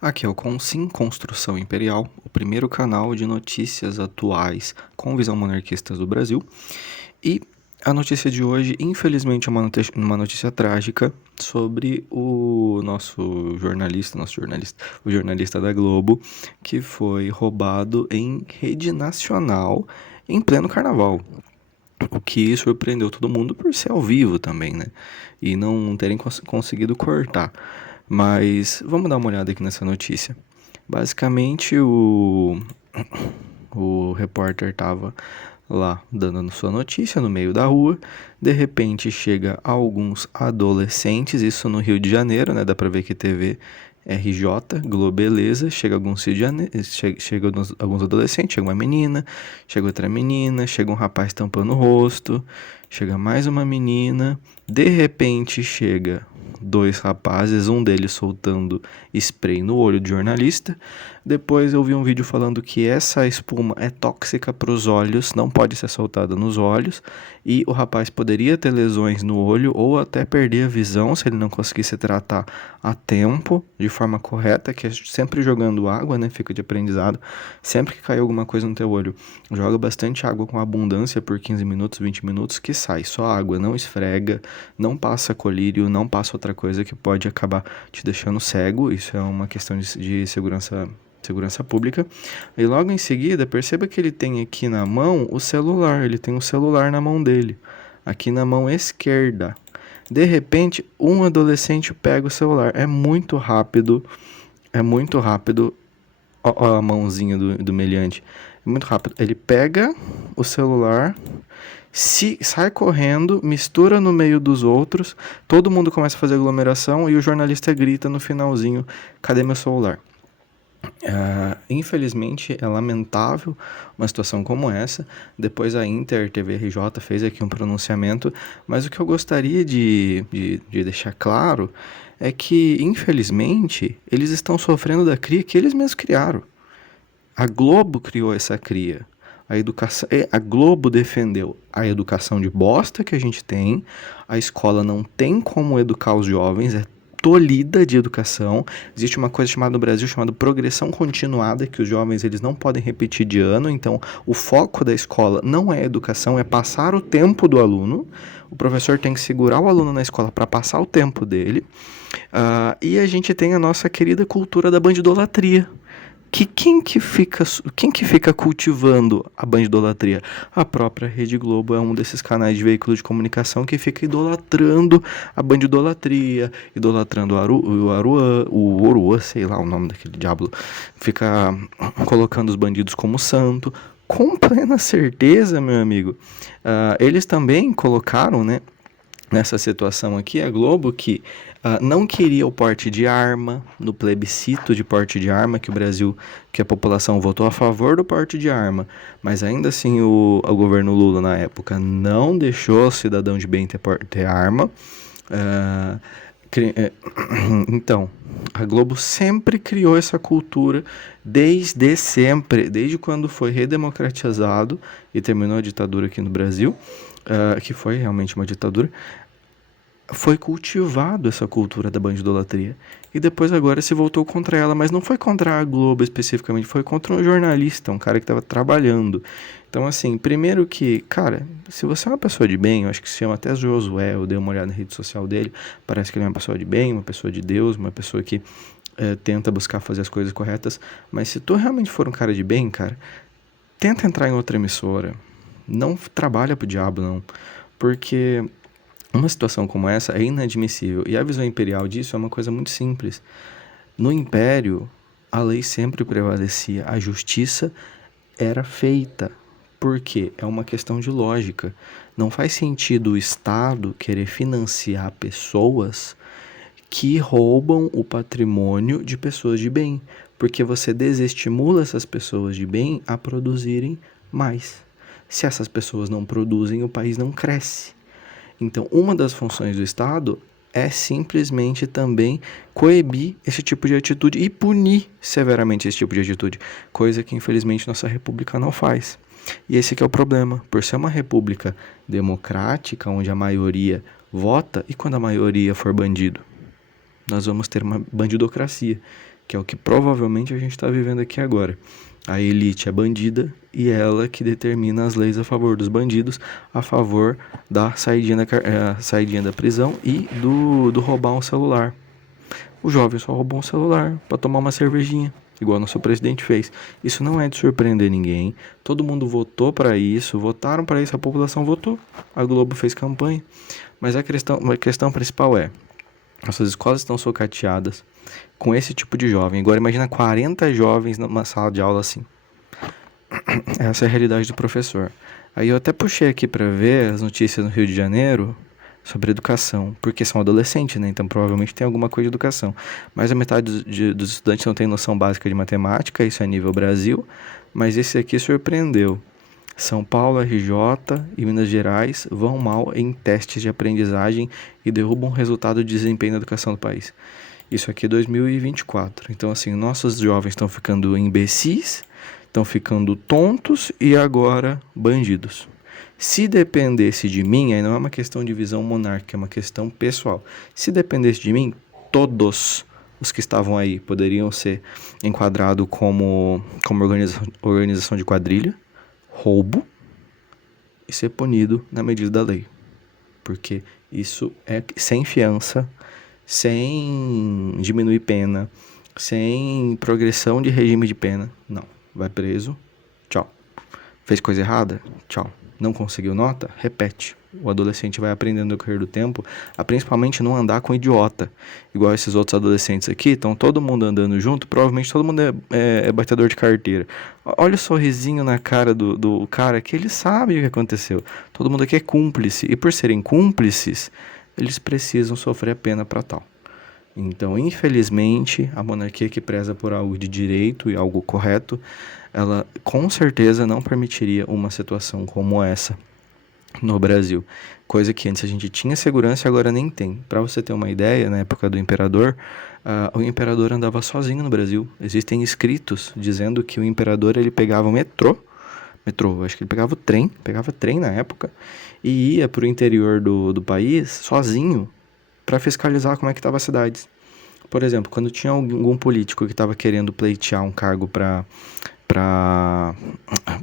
Aqui é o Consim Construção Imperial, o primeiro canal de notícias atuais com visão monarquista do Brasil. E a notícia de hoje, infelizmente, é uma notícia trágica sobre o o jornalista da Globo, que foi roubado em rede nacional em pleno carnaval. O que surpreendeu todo mundo por ser ao vivo também, né? E não terem conseguido cortar. Mas vamos dar uma olhada aqui nessa notícia. Basicamente, o repórter estava lá dando sua notícia no meio da rua. De repente, chega alguns adolescentes, isso no Rio de Janeiro, né? Dá pra ver que TV RJ, Globeleza, chega alguns Rio de Janeiro, chega alguns adolescentes, chega uma menina, chega outra menina, chega um rapaz tampando o rosto, chega mais uma menina, de repente chega dois rapazes, um deles soltando spray no olho do jornalista. Depois eu vi um vídeo falando que essa espuma é tóxica para os olhos, não pode ser soltada nos olhos, e o rapaz poderia ter lesões no olho ou até perder a visão se ele não conseguisse tratar a tempo, de forma correta, que é sempre jogando água, né? Fica de aprendizado. Sempre que cair alguma coisa no teu olho, joga bastante água com abundância por 15 minutos, 20 minutos, que sai só água, não esfrega, não passa colírio, não passa outra coisa que pode acabar te deixando cego. Isso é uma questão de segurança pública. E logo em seguida, perceba que ele tem aqui na mão o celular, ele tem o celular na mão dele, aqui na mão esquerda. De repente, um adolescente pega o celular. É muito rápido, é muito rápido. Ó a mãozinha do meliante. É muito rápido. Ele pega o celular, sai correndo, mistura no meio dos outros, todo mundo começa a fazer aglomeração e o jornalista grita no finalzinho: cadê meu celular? Infelizmente é lamentável uma situação como essa. Depois a Inter TVRJ fez aqui um pronunciamento, mas o que eu gostaria de deixar claro é que, infelizmente, eles estão sofrendo da cria que eles mesmos criaram. A Globo criou essa cria. A Globo defendeu a educação de bosta que a gente tem. A escola não tem como educar os jovens, é tolhida de educação. Existe uma coisa chamada no Brasil chamada progressão continuada, que os jovens eles não podem repetir de ano. Então, o foco da escola não é educação, é passar o tempo do aluno. O professor tem que segurar o aluno na escola para passar o tempo dele. E a gente tem a nossa querida cultura da bandidolatria. Quem que fica cultivando a bandidolatria? A própria Rede Globo é um desses canais de veículo de comunicação que fica idolatrando a bandidolatria, idolatrando o Oruan, sei lá o nome daquele diabo, fica colocando os bandidos como santo, com plena certeza, meu amigo. Eles também colocaram, né, nessa situação aqui, a Globo, que não queria o porte de arma, no plebiscito de porte de arma, que a população votou a favor do porte de arma, mas ainda assim o governo Lula, na época, não deixou o cidadão de bem ter arma. Então, a Globo sempre criou essa cultura, desde sempre, desde quando foi redemocratizado e terminou a ditadura aqui no Brasil, que foi realmente uma ditadura. Foi cultivado essa cultura da bandidolatria. E depois agora se voltou contra ela, mas não foi contra a Globo especificamente, foi contra um jornalista, um cara que estava trabalhando. Então, assim, primeiro que, cara, se você é uma pessoa de bem, eu acho que se chama até Josué, eu dei uma olhada na rede social dele, parece que ele é uma pessoa de bem, uma pessoa de Deus, uma pessoa que tenta buscar fazer as coisas corretas. Mas se tu realmente for um cara de bem, cara, tenta entrar em outra emissora. Não trabalha pro diabo, não. Porque uma situação como essa é inadmissível. E a visão imperial disso é uma coisa muito simples. No Império, a lei sempre prevalecia, a justiça era feita. Por quê? É uma questão de lógica. Não faz sentido o Estado querer financiar pessoas que roubam o patrimônio de pessoas de bem, porque você desestimula essas pessoas de bem a produzirem mais. Se essas pessoas não produzem, o país não cresce. Então, uma das funções do Estado é simplesmente também coibir esse tipo de atitude e punir severamente esse tipo de atitude, coisa que infelizmente nossa república não faz. E esse que é o problema, por ser uma república democrática, onde a maioria vota, e quando a maioria for bandido? Nós vamos ter uma bandidocracia. que é o que provavelmente a gente está vivendo aqui agora. A elite é bandida e ela que determina as leis a favor dos bandidos, a favor da saidinha da prisão e do roubar um celular. O jovem só roubou um celular para tomar uma cervejinha, igual nosso presidente fez. Isso não é de surpreender ninguém. Todo mundo votou para isso, votaram para isso, a população votou. A Globo fez campanha. Mas a questão principal é: nossas escolas estão socateadas com esse tipo de jovem. Agora imagina 40 jovens numa sala de aula assim. Essa é a realidade do professor. Aí eu até puxei aqui para ver as notícias no Rio de Janeiro sobre educação, porque são adolescentes, né? Então provavelmente tem alguma coisa de educação. Mas a metade dos estudantes não tem noção básica de matemática, isso é nível Brasil. Mas esse aqui surpreendeu. São Paulo, RJ e Minas Gerais vão mal em testes de aprendizagem e derrubam o resultado de desempenho na educação do país. Isso aqui é 2024. Então, assim, nossos jovens estão ficando imbecis, estão ficando tontos e agora bandidos. Se dependesse de mim, aí não é uma questão de visão monárquica, é uma questão pessoal. Se dependesse de mim, todos os que estavam aí poderiam ser enquadrados como organização de quadrilha, roubo e ser punido na medida da lei. Porque isso é sem fiança, sem diminuir pena, sem progressão de regime de pena. Não. Vai preso, tchau. Fez coisa errada? Tchau. Não conseguiu nota? Repete. O adolescente vai aprendendo no decorrer do tempo a principalmente não andar com idiota. Igual esses outros adolescentes aqui, estão todo mundo andando junto, provavelmente todo mundo é batedor de carteira. Olha o sorrisinho na cara do cara que ele sabe o que aconteceu. Todo mundo aqui é cúmplice. E por serem cúmplices, eles precisam sofrer a pena para tal. Então, infelizmente, a monarquia que preza por algo de direito e algo correto, ela com certeza não permitiria uma situação como essa no Brasil. Coisa que antes a gente tinha segurança e agora nem tem. Para você ter uma ideia, na época do imperador, o imperador andava sozinho no Brasil. Existem escritos dizendo que o imperador ele pegava o metrô, acho que ele pegava trem na época, e ia para o interior do país sozinho, para fiscalizar como é que estava a cidade. Por exemplo, quando tinha algum político que estava querendo pleitear um cargo para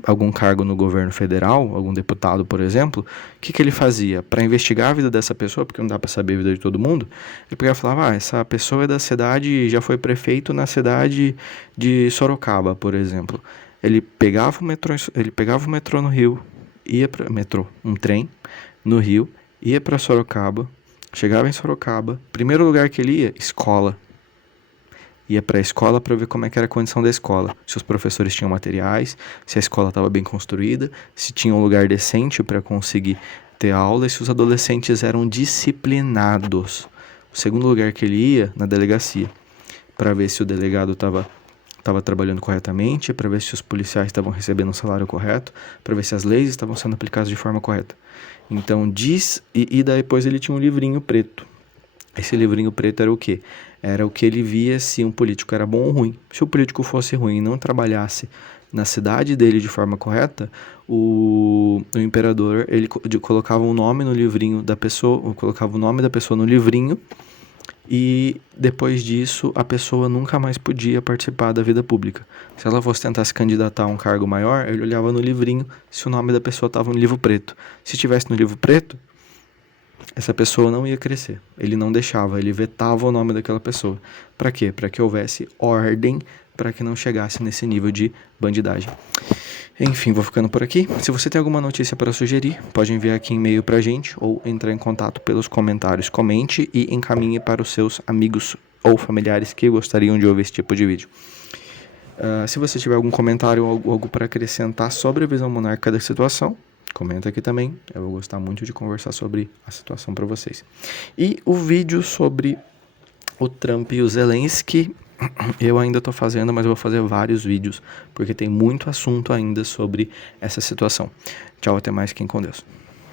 algum cargo no governo federal, algum deputado, por exemplo, o que ele fazia? Para investigar a vida dessa pessoa, porque não dá para saber a vida de todo mundo, ele pegava e falava, essa pessoa é da cidade, já foi prefeito na cidade de Sorocaba, por exemplo. Ele pegava o metrô no Rio, um trem no Rio, ia para Sorocaba. Chegava em Sorocaba, primeiro lugar que ele ia, escola. Ia para a escola para ver como é que era a condição da escola. Se os professores tinham materiais, se a escola estava bem construída, se tinha um lugar decente para conseguir ter aula e se os adolescentes eram disciplinados. O segundo lugar que ele ia, na delegacia, para ver se o delegado estava trabalhando corretamente, para ver se os policiais estavam recebendo o salário correto, para ver se as leis estavam sendo aplicadas de forma correta. Então e depois ele tinha um livrinho preto. Esse livrinho preto era o quê? Era o que ele via se um político era bom ou ruim. Se o político fosse ruim e não trabalhasse na cidade dele de forma correta, o imperador ele colocava um nome no livrinho da pessoa, colocava o nome da pessoa no livrinho, e depois disso a pessoa nunca mais podia participar da vida pública. Se ela fosse tentar se candidatar a um cargo maior, ele olhava no livrinho se o nome da pessoa estava no livro preto. Se estivesse no livro preto, essa pessoa não ia crescer. Ele não deixava, ele vetava o nome daquela pessoa. Para quê? Para que houvesse ordem, para que não chegasse nesse nível de bandidagem. Enfim, vou ficando por aqui. Se você tem alguma notícia para sugerir, pode enviar aqui em e-mail pra gente ou entrar em contato pelos comentários. Comente e encaminhe para os seus amigos ou familiares que gostariam de ouvir esse tipo de vídeo. Se você tiver algum comentário ou algo para acrescentar sobre a visão monárquica da situação, comenta aqui também. Eu vou gostar muito de conversar sobre a situação para vocês. E o vídeo sobre o Trump e o Zelensky, eu ainda estou fazendo, mas eu vou fazer vários vídeos, porque tem muito assunto ainda sobre essa situação. Tchau, até mais, fiquem com Deus.